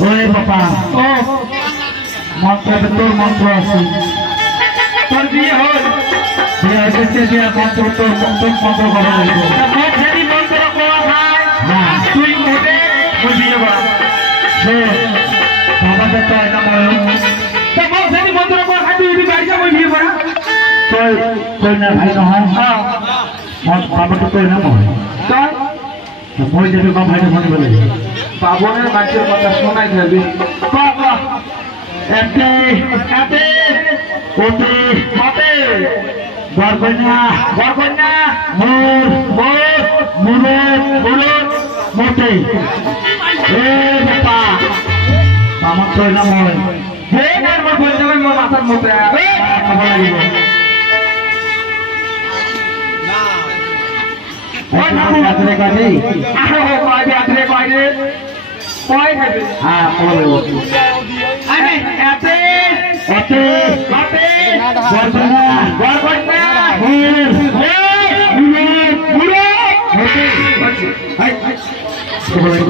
ওরে বাবা ও মন্ত্র তোর মন্ত্র আছে তোর বিয়ে হল বিয়ে হচ্ছে যে মন্ত্র তোর মন্ত্র করা লাগবে যদি মন্ত্র কোয়া হয় হ্যাঁ তুই মোটে বুঝিয়ে বল সে বাবাটা তো এটা বলো তো মন যদি মন্ত্র কোয়া হয় তুই গাড়ি যা বই বিয়ে করা তুই কই না ভাই না হ্যাঁ বাবাটা তো না মনে তাই মই যাবে বাবা ভাইটা মনে বলে বাবনের মাছের কথা শোনাই যাবে বাবা এতে এতে ওতে ওতে গরগন্যা গরগন্যা মোর মোর মুরত মুরত মোতে এ বাবা আমার তো না মনে হে না মই বলে যাবে মোর মাথার মোতে খবর লাগিব ওই না আদরে কাছে আরে কই আদরে কই কই খাবে হ্যাঁ খবর লাগিব আরে এতে এতে এতে গরগন্যা গরগন্যা মুর মুর মুর মোতে হাই হাই খবর লাগিব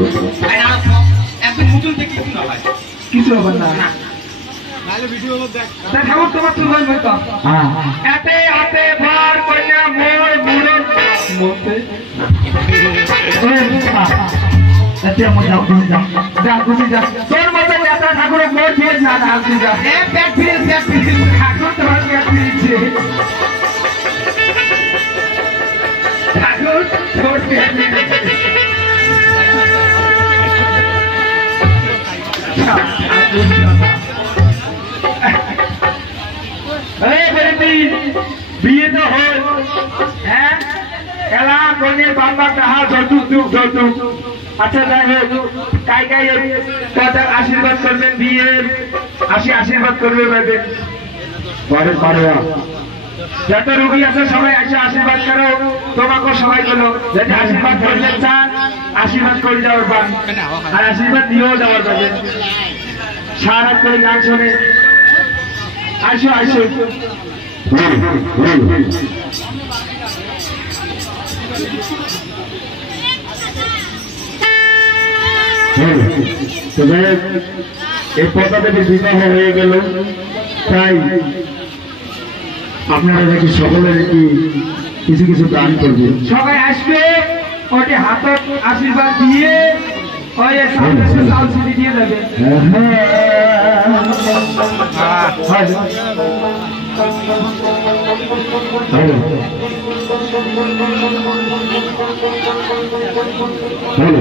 একদম মুতুল থেকে কিছু না ভাই কিছু হবে না তাহলে ভিডিও দেখ দেখাও তোমার তুই বল তো হ্যাঁ এতে এতে বার কন্যা মোর মুরত মোতে এতে আমার যাও তুমি যা তোর মতো নেতা ঠাকুর মোর দিয়ে না না তুমি যা এ পেট ফিরে ঠাকুর তোমার পেট ফিরেছে ঠাকুর তোর পেট ফিরেছে বিয়ে তো হল হ্যাঁ খেলা কনের বাবা কাহা যৌতুক যৌতুক আচ্ছা যাই হোক কাই কাই তাদের আশীর্বাদ করবেন বিয়ে আশীর্বাদ করবে পরে পরে যত রুগী আছে সবাই এসে আশীর্বাদ করো তোমাকেও সবাই করলো যদি আশীর্বাদ করতে চান আশীর্বাদ করে যাওয়ার পান আর আশীর্বাদ দিয়েও যাওয়ার পাবেন সারা করে গান শোনে আসো আসো এই পদাদেবী বিবাহ হয়ে গেল তাই আপনারা দেখি সকলের কি কিছু কিছু দান করবেন সবাই আসবে ওটি হাতত আশীর্বাদ দিয়ে ওই চাল সিঁড়ি দিয়ে দেবে হ্যালো